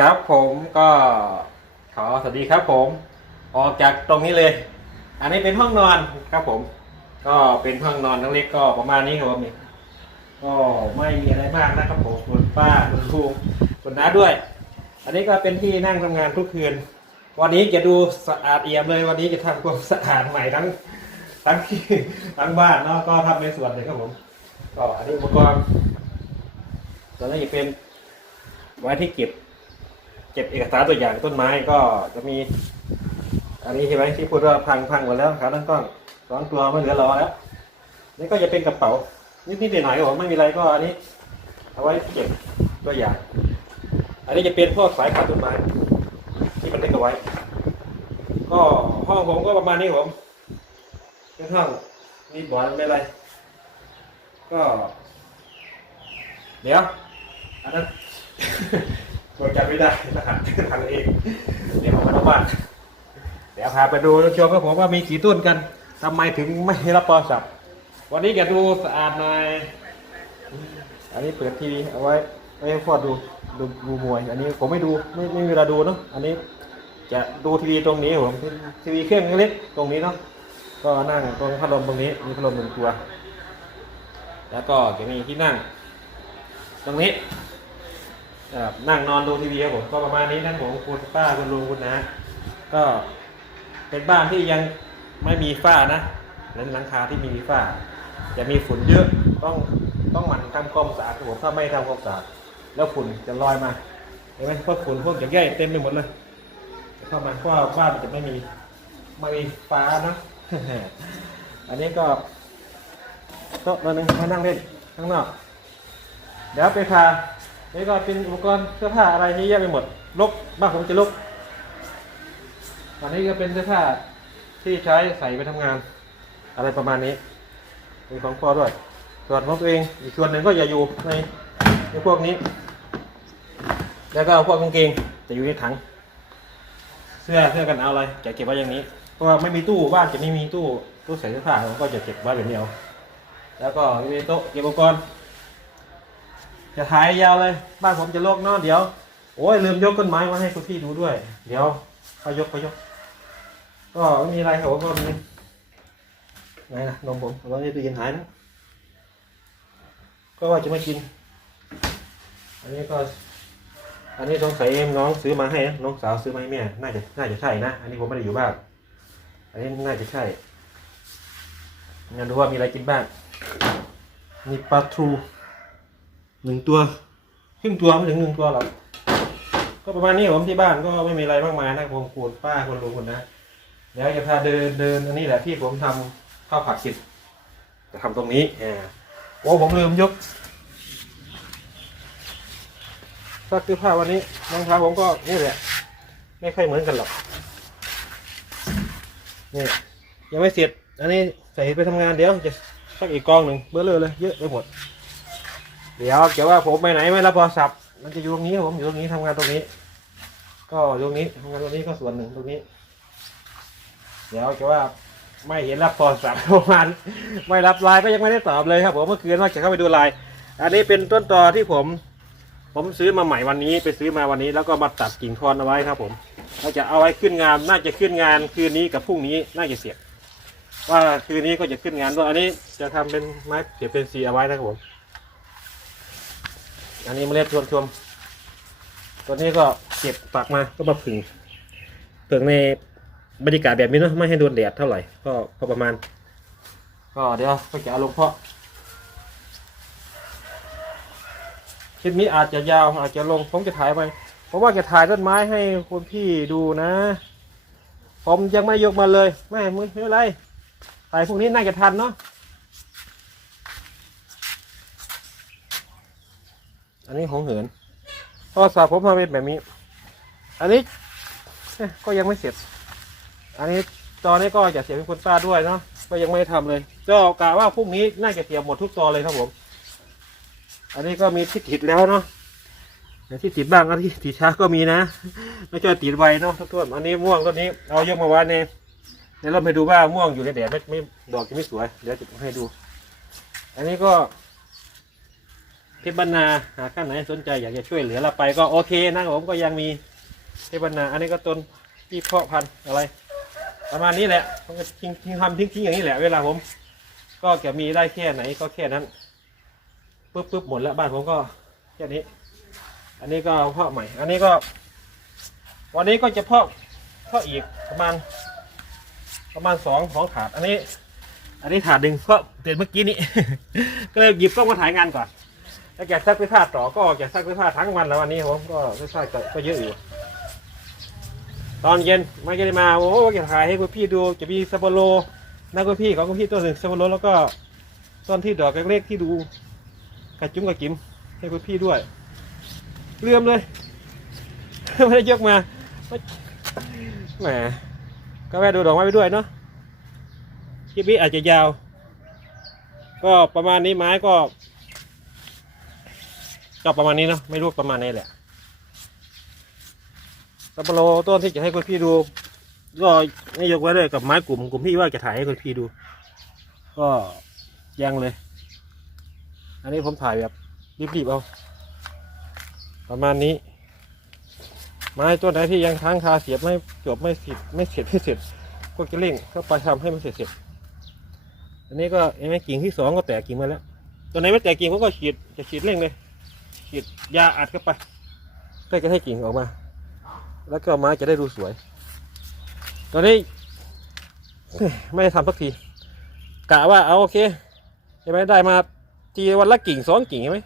ครับผมก็ขอสวัสดีครับผม ออกจากตรงนี้เลย อันนี้เป็นห้องนอนครับผม ก็เป็นห้องนอนเล็กๆก็ประมาณนี้ครับผมก็ไม่มีอะไรมากนะครับผมคุณป้าคุณลุงคุณน้าด้วย อันนี้ก็เป็นที่นั่งทำงานทุกคืน วันนี้จะดูสะอาดเอี่ยมเลย วันนี้จะทำความสะอาดใหม่ทั้งทั้งที่ทั้งบ้านเนาะก็ทำในส่วนเลยครับผมก็อันนี้อุปกรณ์ส่วนนี้จะเป็นไว้ที่เก็บ เก็บเอกสารตัวอย่างต้นไม้ก็จะมี อันนี้ใช่ไหมที่พูดว่าพังพังหมดแล้วขาตั้งกล้องสองตัวไม่เหลือรอแล้วนี่ก็จะเป็นกระเป๋านิดนิดๆหน่อยๆครับผมไม่มีอะไรก็อันนี้ เอาไว้เก็บตัวอย่าง อันนี้จะเป็นพวกสายขาดต้นไม้ที่มันเล็กเอาไว้ ก็ห้องผมก็ประมาณนี้ผมเป็นห้องมีบอร์ดไม่เป็นไร ก็ เดี๋ยวอันนั้น กดจับไม่ได้รหัสทางเอง เดี๋ยวผมมาต้องบ้านเดี๋ยวพาไปดูชมครับผมว่ามีกี่ต้นกันทำไมถึงไม่รับโทรศัพท์วันนี้จะดูสะอาดหน่อย อันนี้เปิดทีวีเอาไว้ไว้ให้พ่อดูดูดูมวย อันนี้ผมไม่ดูไม่ไม่มีเวลาดูเนาะ อันนี้จะดูทีวีตรงนี้ผมทีวีเครื่องเล็กตรงนี้เนาะ ก็นั่งตรงพัดลมตรงนี้มีพัดลมหนึ่งตัว แล้วก็จะมีที่นั่ง ตรงนี้ นั่งนอนดูทีวีครับผมก็ประมาณนี้นะผมคุณป้าคุณลุงคุณนะก็เป็นบ้านที่ยังไม่มีฝ้านะเน้นหลังคาที่มีฝ้า จะมีฝุ่นเยอะต้องต้องหมั่นทำความสะอาดครับผมถ้าไม่ทำความสะอาดแล้วฝุ่นจะลอยมาเห็นไหมพวกฝุ่นพวกหยกใยเต็มไปหมดเลยเข้ามาเพราะบ้านจะไม่มีไม่มีฟ้านะอันนี้ก็โต๊ะตัวหนึงมานั่งเล่นข้างนอก เดี๋ยวไปพา นี่ก็เป็นอุปกรณ์เสื้อผ้าอะไรนี่เยอะไปหมดลกบ้านผมจะลกอันนี้ก็เป็นเสื้อผ้าที่ใช้ใส่ไปทำงาน อะไรประมาณนี้มีของพ่อด้วย ส่วนของตัวเองอีกส่วนหนึ่งก็อย่าอยู่ในในพวกนี้ แล้วก็พวกกางเกงจะอยู่ในถัง เสื้อเสื้อกันเอาอะไรจะเก็บไว้อย่างนี้เพราะว่าไม่มีตู้บ้านจะไม่มีตู้ตู้ใส่เสื้อผ้าผมก็จะเก็บไว้แบบนี้เอาแล้วก็มีโต๊ะเก็บอุปกรณ์ จะถ่ายยาวเลย บ้านผมจะโลกเนอะเดี๋ยว โอ้ยลืมยกต้นไม้มาให้คุณพี่ดูด้วย เดี๋ยวเขายกเขายก ก็ไม่มีอะไรครับผมก็มีไงนะนมผมเอาไว้ในตู้เย็นหายนะก็ว่าจะไม่กิน อันนี้ก็ อันนี้สงสัยน้องซื้อมาให้นะน้องสาวซื้อมาให้แม่ น่าจะ น่าจะใช่นะ อันนี้ผมไม่ได้อยู่บ้าน อันนี้น่าจะใช่งั้นดูว่ามีอะไรกินบ้าง มีปลาทู หนึ่งตัวครึ่งตัวไม่ถึงหนึ่งตัวหรอกก็ประมาณนี้ผมที่บ้านก็ไม่มีอะไรมากมายนะผมคุณป้าคุณลุงคุณนะเดี๋ยวจะพาเดินเดินอันนี้แหละที่ผมทำข้าวผัดกินจะทำตรงนี้อ่าโอ้ผมลืมยกซักเสื้อผ้าวันนี้รองเท้าผมก็นี่แหละ ไม่ค่อยเหมือนกันหรอกนี่ยังไม่เสร็จ อันนี้ใส่ไปทำงานเดี๋ยวจะสักอีกกองหนึ่งเบอร์เลยเลยเยอะไปหมด เดี๋ยวเกี่ยวว่าผมไปไหนไม่รับโทรศัพท์ มันจะอยู่ตรงนี้ผมอยู่ตรงนี้ทำงานตรงนี้ ก็ตรงนี้ทำงานตรงนี้ก็ส่วนหนึ่งตรงนี้ เดี๋ยวเกี่ยวว่าไม่เห็นรับโทรศัพท์ประมาณไม่รับไลน์ก็ยังไม่ได้ตอบเลยครับผมเมื่อคืนนอกจากเข้าไปดูไลน์อันนี้เป็นต้นตอที่ผม ผมซื้อมาใหม่วันนี้ไปซื้อมาวันนี้ แล้วก็มาตัดกิ่งทอนเอาไว้ครับ ผมเราจะเอาไว้ขึ้นงานน่าจะขึ้นงานคืนนี้กับพรุ่งนี้น่าจะเสร็จว่าคืนนี้ก็จะขึ้นงานด้วยอันนี้จะทำเป็นไม้เสียบเป็นสีเอาไว้นะครับผม อันนี้เมล็ดชวนชมตัวนี้ก็เก็บปักมาก็มาผึ่งผึ่งในบรรยากาศแบบนี้เนอะไม่ให้โดนแดดเท่าไหร่ก็ก็ประมาณ ก็เดี๋ยวก็จะลงเพาะคลิปนี้อาจจะยาวอาจจะลงผมจะถ่ายไปเพราะว่าจะถ่ายต้นไม้ให้คุณพี่ดูนะ ผมยังไม่ยกมาเลยไม่ไม่ไม่เป็นไรถ่ายพวกนี้น่าจะทันเนาะ อันนี้ของเหินโทรศัพท์ผมมาเป็นแบบนี้ อันนี้ก็ยังไม่เสร็จ อันนี้จอนี้ก็จะเสียเป็นคุณป้าด้วยเนาะก็ยังไม่ได้ทำเลย ก็กะว่าพรุ่งนี้น่าจะเสียหมดทุกจอเลยครับผม อันนี้ก็มีที่ติดแล้วเนาะที่ติดบ้างก็ที่ติดช้าก็มีนะ ไม่ใช่ติดไวเนาะทุกท่านอันนี้ม่วงต้นนี้เอายกมาว้ในในร่มให้ดูว่าม่วงอยู่ในแดดไม่ไม่ดอกจะไม่สวย เดี๋ยวจะให้ดู อันนี้ก็ เทพบรรณาหากท่านไหนสนใจอยากจะช่วยเหลือเราไปก็โอเคนะครับผมก็ยังมีเทพบรรณาอันนี้ก็ต้นที่เพาะพันธุ์อะไร ประมาณนี้แหละผมก็ทิ้งทิ้งทำทิ้งทิ้งอย่างนี้แหละเวลาผม ก็จะมีได้แค่ไหนก็แค่นั้นปุ๊บปุ๊บหมดแล้วบ้านผมก็แค่นี้ อันนี้ก็เพาะใหม่ อันนี้ก็ วันนี้ก็จะเพาะเพาะอีกประมาณ ประมาณสองสองถาด อันนี้ อันนี้ถาดหนึ่งก็เด็ดเมื่อกี้นี้ ก็เลยหยิบกล้องมาถ่ายงานก่อน แล้วแกซักเสื้อผ้าต่อก็ออกจากซักเสื้อผ้าทั้งวันแล้ววันนี้ผมก็เสื้อผ้าก็ก็เยอะอยู่ ตอนเย็นไม่ได้มาโอ้จะถ่ายให้คุณพี่ดูจะมีซัปโปโรนักคุณพี่ของคุณพี่ตัวหนึ่งซัปโปโรแล้วก็ต้นที่ดอกเล็กๆที่ดูกระจุ้มกระจิ๋มให้คุณพี่ด้วยเลื่อมเลยไม่ได้ยกมาแหมก็แวะดูดอกไม้ไปด้วยเนาะคลิปนี้อาจจะยาว ก็ประมาณนี้ไม้ก็ จบประมาณนี้เนาะไม่รู้ประมาณนี้แหละสับปะโรต้นที่จะให้คุณพี่ดูก็ไม่ยกไว้เลยกับไม้กลุ่มกลุ่มพี่ว่าจะถ่ายให้คุณพี่ดู ก็ยังเลย อันนี้ผมถ่ายแบบรีบๆเอา ประมาณนี้ ไม้ต้นไหนที่ยังค้างคาเสียบไม่จบไม่เสร็จไม่เสร็จไม่เสร็จก็จะเร่งเข้าไปทำให้มันเสร็จเสร็จอันนี้ก็เห็นไหมกิ่งที่สองก็แตกกิ่งมาแล้วตัวไหนไม่แตกกิ่งผมก็ฉีดจะฉีดเร่งเลย ฉีดยาอัดเข้าไปเพื่อจะให้กิ่งออกมา แล้วก็ไม้จะได้ดูสวย ตอนนี้ ไม่ได้ทำสักทีกะว่าเอาโอเคใช่ไหมได้มาทีวันละกิ่งสองกิ่งใช่ไหม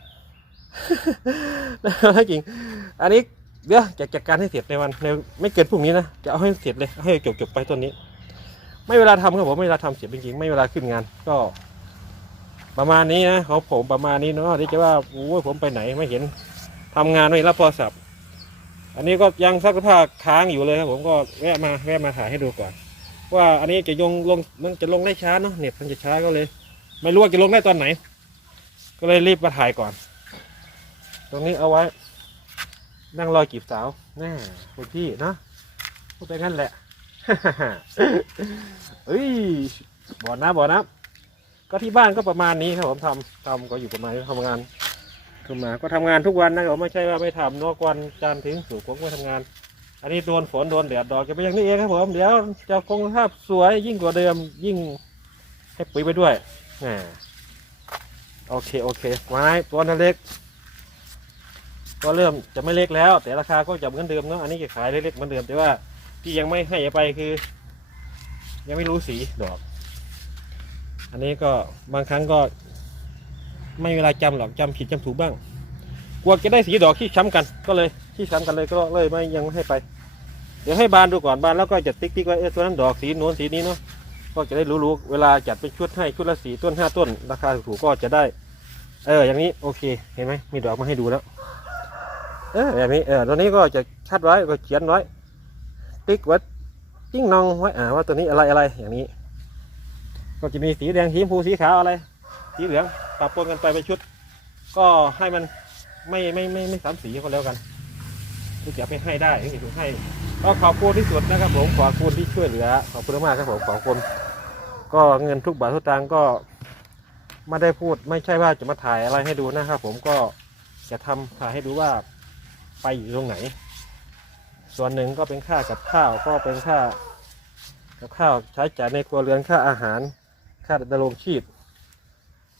วันละกิ่ง อันนี้เดี๋ยวจะจัดการให้เสร็จในวันในไม่เกินพรุ่งนี้นะจะเอาให้เสร็จเลยให้จบจบไปต้นนี้ ไม่เวลาทำครับผมไม่เวลาทำเสร็จจริงๆไม่เวลาขึ้นงานก็ ประมาณนี้นะของผมประมาณนี้เนาะที่จะว่าโอ้ยผมไปไหนไม่เห็นทำงานไม่รับโทรศัพท์ อันนี้ก็ยังซักผ้าค้างอยู่เลยครับผมก็แวะมาแวะมาถ่ายให้ดูก่อน ว่าอันนี้จะยงลงมันจะลงได้ช้าเนาะเน็ตมันจะช้าก็เลย ไม่รู้ว่าจะลงได้ตอนไหน ก็เลยรีบมาถ่ายก่อน ตรงนี้เอาไว้ นั่งรอจีบสาวแน่คุณพี่เนาะพูดไปงั้นแหละเอ้ยบ่อน้ำบ่อน้ำ ก็ที่บ้านก็ประมาณนี้ครับผมทำทำก็อยู่ประมาณนี้ทำงานขึ้นมาก็ทำงานทุกวันนะครับไม่ใช่ว่าไม่ทำนอกวันจันทร์ถึงศุกร์ผมก็ทำงาน อันนี้โดนฝนโดนแดดดอกจะเป็นอย่างนี้เองครับผมเดี๋ยวจะคงภาพสวยยิ่งกว่าเดิมยิ่งให้ปุ๋ยไปด้วยแหมโอเคโอเคไม้ตัวนั้นเล็ก ก็เริ่มจะไม่เล็กแล้ว แต่ราคาก็จะเหมือนเดิมเนาะอันนี้จะขายเล็กๆเหมือนเดิมแต่ว่าที่ยังไม่ให้ไปคือ ยังไม่รู้สีดอก อันนี้ก็บางครั้งก็ ไม่เวลาจำหรอกจำผิดจำถูกบ้าง กลัวจะได้สีดอกที่ช้ำกัน ก็เลยที่ช้ำกันเลยก็เลยไม่ยังไม่ให้ไป เดี๋ยวให้บานดูก่อนบานแล้วก็จะติ๊กติ๊กไว้เออตัวนั้นดอกสีโน้นสีนี้เนาะก็จะได้รู้ๆเวลาจัดเป็นชุดให้ชุดละสีต้นห้าต้น ราคาถูกก็จะได้ เออ อย่างนี้โอเคเห็นไหมมีดอกมาให้ดูแล้วเออแบบนี้เออตัวนี้ก็จะชัดไว้ก็เขียนไว้ติ๊กไว้จิ้งนองไว้อ่าว่าตัวนี้อะไรอะไรอย่างนี้ ก็จะมีสีแดงสีชมพูสีขาวอะไร สีเหลืองปรับปนกันไปเป็นชุด ก็ให้มันไม่ไม่ไม่ไม่สามสีก็แล้วกันที่จะไปให้ได้ที่จะให้ก็ขอบคุณที่สุดนะครับผมขอบคุณที่ช่วยเหลือขอบคุณมากครับผมขอบคุณก็เงินทุกบาททุกตังก็ไม่ได้พูดไม่ใช่ว่าจะมาถ่ายอะไรให้ดูนะครับ ผมก็จะทำถ่ายให้ดูว่าไปอยู่ตรงไหน ส่วนหนึ่งก็เป็นค่ากับข้าวก็เป็นค่ากับข้าวใช้จ่ายในครัวเรือนค่าอาหาร ค่าดำรงชีพ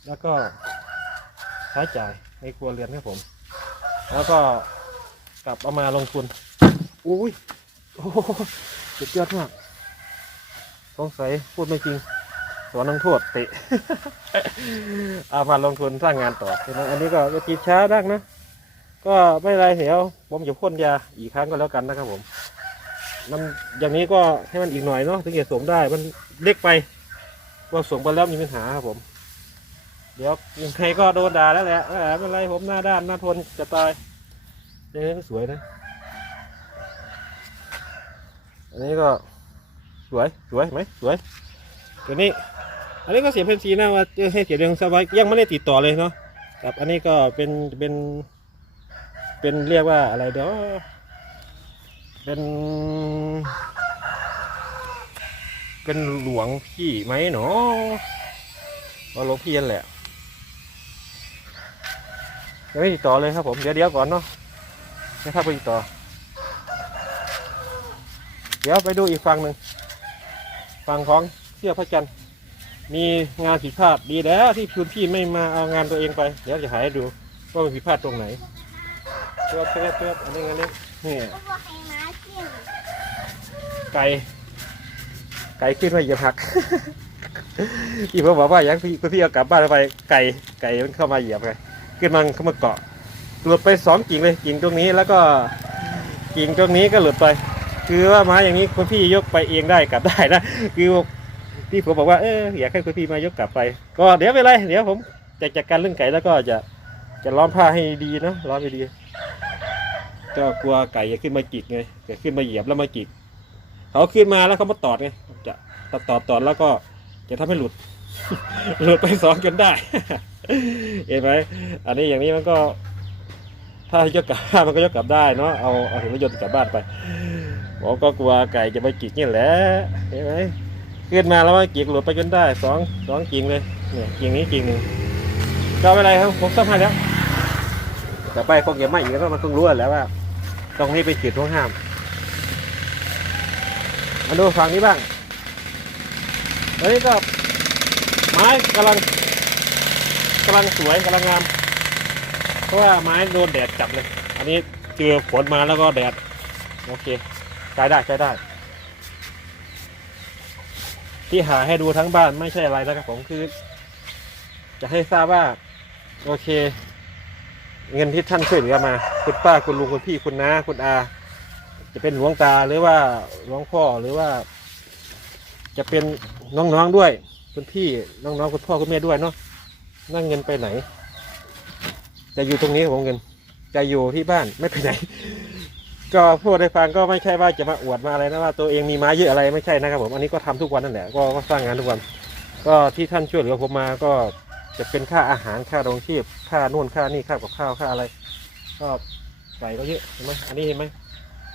แล้วก็ใช้จ่ายในครัวเรือนครับผม แล้วก็กลับเอามาลงทุนอุ้ยโอ้โหสุดยอดมากสงสัยพูดไม่จริงสวนนังโทษเตะ เอามาลงทุนสร้างงานต่อฉะอันนี้ก็จะจีช้าดักนะ ก็ไม่ไรเดี๋ยวผมจะพ่นยาอีกครั้งก็แล้วกันนะครับผม มันอย่างนี้ก็ให้มันอีกหน่อยเนาะถึงจะส่งได้มันเล็กไป ว่าส่งไปแล้วมีปัญหาครับผม เดี๋ยวยังไงก็โดนด่าแล้วแหละไม่เป็นไรผมหน้าด้านหน้าทนจะตายนี่ก็สวยนะ อันนี้ก็สวยสวยไหมสวยตัวนี้ อันนี้ก็เสียเพนซีนะว่าจะให้เสียบยังสบายยังไม่ได้ติดต่อเลยเนาะกับอันนี้ก็เป็นเป็นเป็นเรียกว่าอะไรเดี๋ยวเป็น เป็นหลวงพี่ไหมเนาะว่าหลวงพี่นั่นแหละยังไม่ติดต่อเลยครับผมเดี๋ยวเดี๋ยวก่อนเนาะไม่ทักไปติดต่อ เดี๋ยวไปดูอีกฝั่งหนึ่งฝั่งของเสื้อพระจันทร์มีงานผิดพลาดดีแล้วที่คุณพี่ไม่มาเอางานตัวเองไป เดี๋ยวจะหาให้ดูว่ามันผิดพลาดตรงไหนเพื่อเพื่อเพื่ออันนี้อันนี้นี่ก็บอกให้ม้ากินไก่ ไก่ขึ้นมาเหยียบหักพี่ผมบอกว่าอยากพี่พี่เอากลับบ้านไปไก่ไก่มันเข้ามาเหยียบไงขึ้นมาเข้ามาเกาะหลุดไปสองกิ่งเลยกิ่งตรงนี้แล้วก็กิ่งตรงนี้ก็หลุดไป คือว่าไม้อย่างนี้คุณพี่ยกไปเองได้กลับได้นะคือพี่ผมบอกว่าเอออยากให้คุณพี่มายกกลับไป ก็เดี๋ยวไม่เป็นไรเดี๋ยวผมจะจัดการเรื่องไก่แล้วก็จะจะล้อมผ้าให้ดีนะล้อมให้ดีก็กลัวไก่จะขึ้นมาจิกไงจะขึ้นมาเหยียบแล้วมาจิก เขาขึ้นมาแล้วเขามาตอดไงจะตอดตอดตอดแล้วก็จะทำให้หลุด หลุดไปสองจนได้ เห็นไหมอันนี้อย่างนี้มันก็ ถ้ายกกลับมันก็ยกกลับได้เนาะเอาเอาถุงรถยนต์กลับบ้านไปผมก็กลัวไก่จะไปจิกนี่แหละเห็นไหมขึ้นมาแล้วมาจิกหลุดไปจนได้สองสองกิ่งเลยเนี่ยกิ่งนี้กิ่งหนึ่งก็ไม่เป็นไรครับผมซ่อมให้แล้วแต่ไปคงจะไม่อีกแล้วมันคงรู้แล้วว่าตรงนี้เป็นจุดต้องห้าม มาดูฝั่งนี้บ้างอันนี้ก็ไม้กำลังกำลังสวยกำลังงาม เพราะว่าไม้โดนแดดจับเลย อันนี้เจอฝนมาแล้วก็แดด โอเคใช้ได้ใช้ได้ ที่หาให้ดูทั้งบ้านไม่ใช่อะไรนะครับผมคือ จะให้ทราบว่า โอเค เงินที่ท่านช่วยเหลือมา คุณป้าคุณลุงคุณพี่คุณน้าคุณอา จะเป็นหลวงตาหรือว่าหลวงพ่อหรือว่า จะเป็นน้องๆด้วยคุณพี่น้องๆคุณพ่อคุณแม่ด้วยเนาะนั่งเงินไปไหน จะอยู่ตรงนี้ของเงินจะอยู่ที่บ้านไม่ไปไหน ก็พูดได้ฟังก็ไม่ใช่ว่าจะมาอวดมาอะไรนะว่าตัวเองมีไม้เยอะอะไรไม่ใช่นะครับผมอันนี้ก็ทำทุกวันนั่นแหละก็ก็สร้างงานทุกวัน ก็ที่ท่านช่วยเหลือผมมาก็จะเป็นค่าอาหารค่าโรงชีพค่านู่นค่านี่ค่ากับข้าวค่าอะไร ก็ไก่ก็เยอะเห็นไหมอันนี้เห็นไหม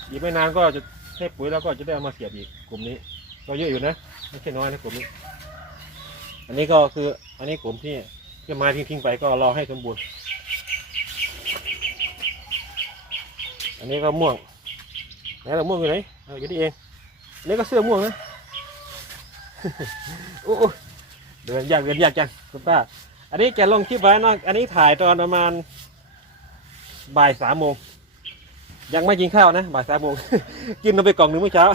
อีกไม่นานก็จะให้ปุ๋ยแล้วก็จะได้เอามาเสียบอีกกลุ่มนี้ ก็เยอะอยู่นะไม่ใช่น้อยนะกลุ่มนี้ อันนี้ก็คืออันนี้กลุ่มที่ที่ไมาทิ้งๆไปก็รอให้สมบูรณ์อันนี้ก็ม่วงไหนเราม่วงอยู่ไหนอยู่นี่เองอันนี้ก็เสื้อม่วงนะโอ้เดินยากเดินยากจังคุณป้าอันนี้แกลงคลิปไว้นะอันนี้ถ่ายตอนประมาณบ่ายสามโมง ยังไม่กินข้าวนะบ่ายสามโมง กินลงไปกล่องหนึ่งเมื่อเช้า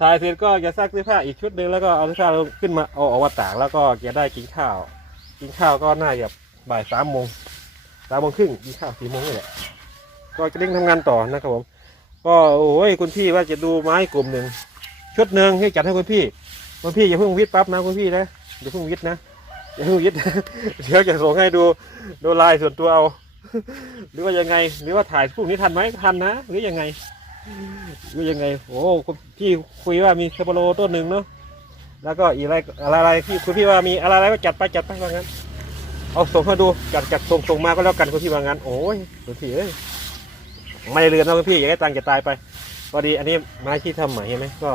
ถ่ายเสร็จก็จะซักเสื้อผ้าอีกชุดหนึ่งแล้วก็เอาเสื้อผ้าลงขึ้นมาเอาออกมาตากแล้วก็จะได้กินข้าว กินข้าวก็น่าจะบ่ายสามโมงสามโมงครึ่งกินข้าวสี่โมงนี่แหละก็จะเร่งทำงานต่อนะครับผม ก็โอ้ยคุณพี่ว่าจะดูไม้กลุ่มหนึ่งชุดหนึ่งให้จัดให้คุณพี่คุณพี่อย่าเพิ่งวิทย์ปั๊บนะคุณพี่นะอย่าเพิ่งวิทย์นะอย่าเพิ่งวิทย์เดี๋ยวจะส่งให้ดูดูลายส่วนตัวเอา หรือว่ายังไง หรือว่าถ่ายพรุ่งนี้ทันไหมทันนะ หรือยังไงหรือยังไง โอ้พี่คุยว่ามีเซปโลต้นหนึ่งเนาะแล้วก็อีอะไรอะไรอะไรพี่คุณพี่ว่ามีอะไรอะไรก็จัดไปจัดไปว่างั้น เอาส่งมาดูจัดจัดส่งส่งมาก็แล้วกันคุณพี่ว่างั้น โอ้ยคุณพี่เอ้ยไม่เรือนนะคุณพี่อย่าให้ตังค์จะตายไปพอดีอันนี้ไม้ที่ทำใหม่ใช่ไหมก็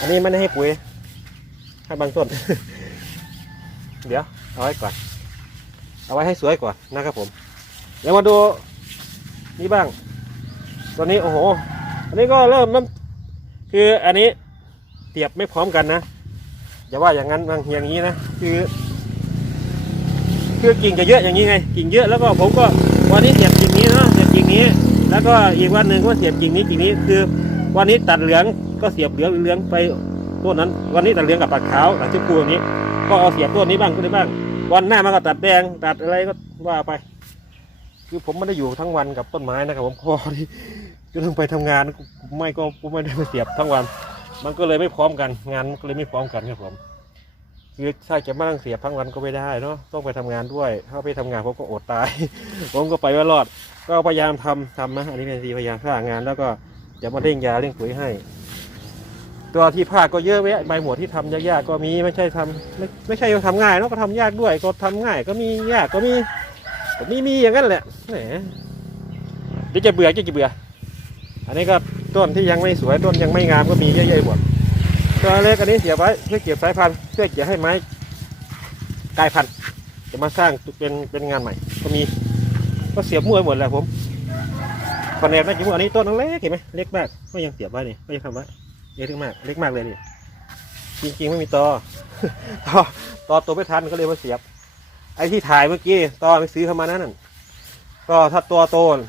อันนี้ไม่ได้ให้ปุ๋ยให้บางต้น เดี๋ยวเอาไว้ก่อน เอาไว้ให้สวยก่อนนะครับผม เดี๋ยวมาดูนี่บ้างตอนนี้โอ้โห อันนี้ก็เริ่มเริ่มคืออันนี้เสียบไม่พร้อมกันนะอย่าว่าอย่างนั้นบางอย่างนี้นะคือคือกิ่งจะเยอะอย่างนี้ไง กิ่งเยอะแล้วก็ผมก็วันนี้เสียบกิ่งนี้เนาะเสียบกิ่งนี้ แล้วก็อีกวันหนึ่งก็เสียบกิ่งนี้กิ่งนี้คือ วันนี้ตัดเหลืองก็เสียบเหลืองเหลืองไปต้นนั้น วันนี้ตัดเหลืองกับตัดขาวตัดชมพูอย่างนี้ ก็เอาเสียบต้นนี้บ้างก็ได้บ้าง วันหน้ามันก็ตัดแดงตัดอะไรก็ว่าไป คือผมไม่ได้อยู่ทั้งวันกับต้นไม้นะครับผมพอที่จะต้องไปทำงานไม่ก็ไม่ได้ไปเสียบทั้งวัน มันก็เลยไม่พร้อมกัน งานมันก็เลยไม่พร้อมกันครับผมคือถ้าจะมานั่งเสียบทั้งวันก็ไม่ได้เนาะต้องไปทำงานด้วย ถ้าไปทำงานผมก็อดตาย ผมก็ไปไม่รอด ก็พยายามทำทำนะอันนี้เป็นทีพยายามสร้างงานแล้วก็จะมาเร่งยาเร่งปุ๋ยให้ ตัวที่ภาคก็เยอะแยะใบหมวดที่ทำยากๆก็มีไม่ใช่ทำไม่ไม่ใช่ทำง่ายเนาะก็ทำยากด้วยก็ทำง่ายก็มียากก็มี ก็มีมีอย่างนั้นแหละแหมเดี๋ยวจะเบื่อจะจะเบื่อ อันนี้ก็ต้นที่ยังไม่สวยต้นยังไม่งามก็มีเยอะๆหมดตัวเล็กอันนี้เสียไว้เพื่อเก็บสายพันธุ์เพื่อจะให้ไม้กลายพันธุ์จะมาสร้างเป็นเป็นงานใหม่ ก็มีก็เสียบมั่วไปหมดแหละผมคอนแนบน่าจะมั่วอันนี้ต้นเล็กเห็นไหมเล็กมากก็ยังเสียบไว้นี่ก็ยังทำไว้เล็กมากเล็กมากเลยนี่จริงๆไม่มีตอตอตอตัวไม่ทันก็เลยมาเสียบ ไอ้ที่ถ่ายเมื่อกี้ตอไปซื้อเข้ามานั่นนะก็ถ้าตัวโตนะ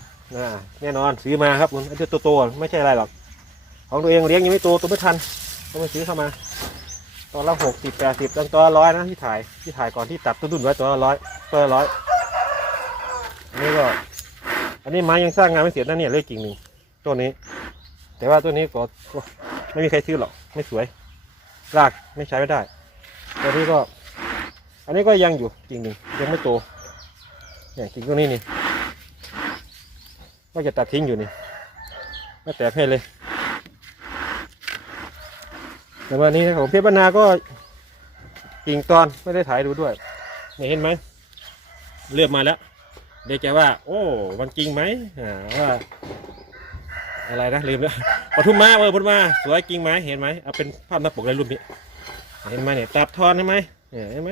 แน่นอนซื้อมาครับมันไอ้ตัวโตไม่ใช่อะไรหรอก ของตัวเองเลี้ยงยังไม่โตตัวไม่ทันก็มาซื้อเข้ามาตัวละหกสิบแปดสิบตัวละร้อยนะที่ถ่ายที่ถ่ายก่อนที่ตัดต้นทุนไว้ตัวละร้อยตัวละร้อยอันนี้ก็ อันนี้ไม้ยังสร้างงานไม่เสร็จนะเนี่ยเล็กกิ่งหนึ่งต้นนี้ แต่ว่าต้นนี้ก็ไม่มีใครซื้อหรอกไม่สวยรากไม่ใช้ไม่ได้ตัวนี้ก็ อันนี้ก็ยังอยู่กิ่งหนึ่งยังไม่โตเนี่ยกิ่งตัวนี้นี่ก็จะตัดทิ้งอยู่นี่ไม่แตกให้เลย แต่วันนี้ของเพชรบรรณาก็กิ่งตอนไม่ได้ถ่ายดูด้วยเนี่ยเห็นไหมเลือกมาแล้ว เดี๋ยวจะว่า โอ้มันจริงไหมอ่าว่าอะไรนะลืมแล้วปทุมมาเออปทุมมาสวยจริงไหมเห็นไหมเอาเป็นภาพหน้าปกเลยรูปนี้เห็นไหมเนี่ยตัดทอนใช่ไหมเห็นไหม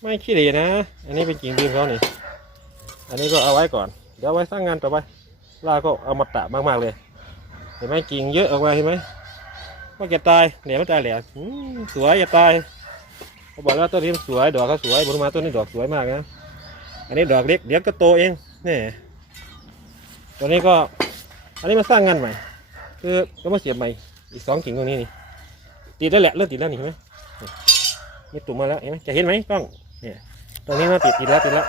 ไม่ขี้เหร่นะ อันนี้เป็นกิ่งดีมเขานี่ อันนี้ก็เอาไว้ก่อน เดี๋ยวไว้สร้างงานต่อไปลาก็เอามาตะมากๆเลย เห็นไหมกิ่งเยอะออกมาเห็นไหมว่าแกตายเหนียวไม่ตายแหละอืมสวยอย่าตายเขาบอกว่าต้นนี้มันสวย ดอกเขาสวยปทุมมาต้นนี้ดอกสวยมากนะ อันนี้ดอกเล็กเดี๋ยวก็โตเองนี่ตัวนี้ก็ อันนี้มาสร้างงานใหม่ คือก็มาเสียบใหม่ อีกสองกิ่งตรงนี้นี่ติดแล้วแหละเริ่มติดแล้วนี่เห็นไหมมีตุ่มมาแล้วเห็นไหมจะเห็นไหมกล้อง เนี่ยตรงนี้มันติดติดแล้วติดแล้ว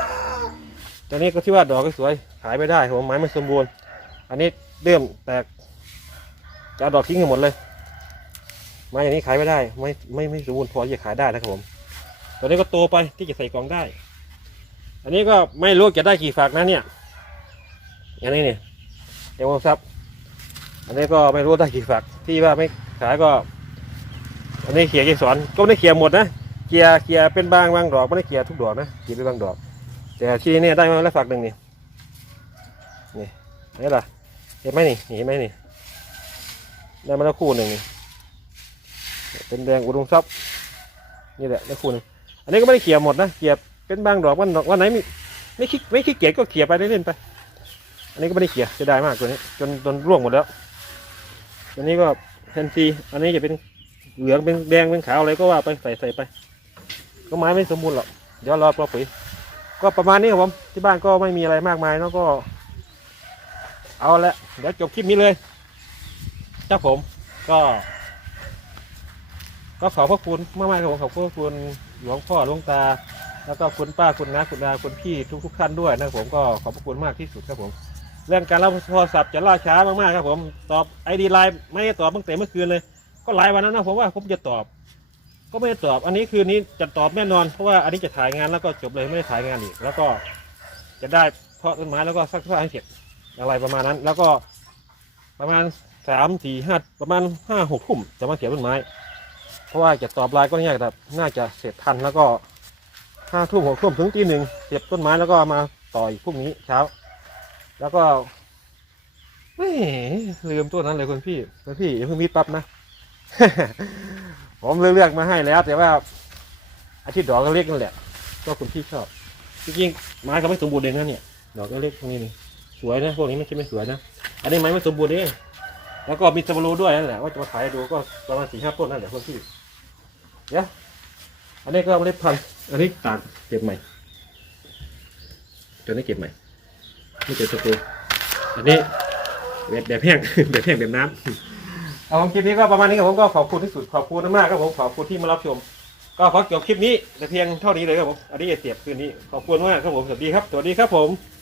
ตัวนี้ก็ที่ว่าดอกก็สวยขายไม่ได้ผมไม้ไม่สมบูรณ์ อันนี้เริ่มแตกจะดอกทิ้งกันหมดเลยไม้อย่างนี้ขายไม่ได้ไม่ไม่ไม่สมบูรณ์พอที่จะขายได้นะครับผมตัวนี้ก็โตไปที่จะใส่กล่องได้ อันนี้ก็ไม่รู้จะได้กี่ฝักนะเนี่ยอันนี้เนี่ยเดี๋ยวผมซับอันนี้ก็ไม่รู้ได้กี่ฝักที่ว่าไม่ขายก็ อันนี้เขี่ยเกสรก็ไม่ได้เขี่ยหมดนะ เขี่ยเขี่ยเป็นบางบางดอกไม่ได้เขี่ยทุกดอกนะเขี่ยเป็นบางดอก แต่ที่นี่ได้มาแล้วฝักหนึ่งนี่นี่นี่ล่ะเห็นไหมนี่เห็นไหมนี่ได้มาแล้วคู่หนึ่งนี่เป็นแดงอุดมทรัพย์นี่แหละได้คู่หนึ่งอันนี้ก็ไม่ได้เขี่ยหมดนะเขี่ยเป็นบางดอกวันดอกวันไหนไมีไม่ขี้ไม่ขี้เกียจก็เขี่ยไปเล่นๆไป อันนี้ก็ไม่ได้เขี่ยจะได้มากตัวนี้ จนจนร่วงหมดแล้วตัวนี้ก็แทนซีอันนี้จะเป็นเหลืองเป็นแดงเป็นขาวอะไรก็ว่าไปใส่ใส่ไป ก็ไม้ไม่สมบูรณ์หรอกเดี๋ยวรอปลอปุ๋ยก็ประมาณนี้ครับผมที่บ้านก็ไม่มีอะไรมากมายแล้วก็ เอาละเดี๋ยวจบคลิปนี้เลยเจ้าผมก็ ก็ขอบพระคุณมากๆครับผมขอบพระคุณหลวงพ่อหลวงตา แล้วก็คุณป้าคุณน้าคุณดาคุณพี่ทุกๆท่านด้วยนะครับผมก็ขอบพระคุณมากที่สุดครับผม เรื่องการรับโทรศัพท์จะล่าช้ามากๆครับผม ตอบไอดีไลน์ไม่ได้ตอบตั้งแต่เมื่อคืนเลย ก็หลายวันแล้วนะผมว่าผมจะตอบ ก็ไม่ได้ตอบ อันนี้คืนนี้จะตอบแน่นอน เพราะว่าอันนี้จะถ่ายงานแล้วก็จบเลยไม่ได้ถ่ายงานอีก แล้วก็จะได้เพาะต้นไม้แล้วก็ซักผ้าให้เสร็จอะไรประมาณนั้น แล้วก็ประมาณสามสี่ห้าประมาณห้าหกทุ่มจะมาเสียบต้นไม้ เพราะว่าจะตอบไลน์ก็ยากแต่น่าจะเสร็จทันแล้วก็ห้าทุ่มหกทุ่มถึงตีหนึ่งเสียบต้นไม้แล้วก็มาต่ออีกพรุ่งนี้เช้า แล้วก็ไม่ลืมตัวนั้นเลยคุณพี่คุณพี่อย่าเพิ่งมีดปั๊บนะ ผมเลือกมาให้แล้ว แต่ว่าอาทิตย์ดอกก็เล็กนั่นแหละ ก็คุณพี่ชอบจริงๆไม้เขาไม่สมบูรณ์เองนะเนี่ยดอกก็เล็กตรงนี้นี่สวยนะพวกนี้ไม่ใช่ไม่สวยนะอันนี้ไม้ไม่สมบูรณ์เองแล้วก็มีสมรูด้วยนั่นแหละว่าจะมาขายดูก็ประมาณสี่ห้าต้นนั่นแหละคุณพี่เดี๋ยวอันนี้ก็เมล็ดพันธุ์อันนี้ตางเก็บใหม่ตัวนี้เก็บใหม่ไม่เจอสกูอันนี้แบบแบบแห้งแบบแห้งแบบน้ำ เอาผมคลิปนี้ก็ประมาณนี้ครับผมก็ขอบคุณที่สุดขอบคุณมากครับผมขอบคุณที่มารับชม ก็ขอจบคลิปนี้แต่เพียงเท่านี้เลยครับผมอันนี้เสียบคืนนี้ขอบคุณมากครับผมสวัสดีครับสวัสดีครับผม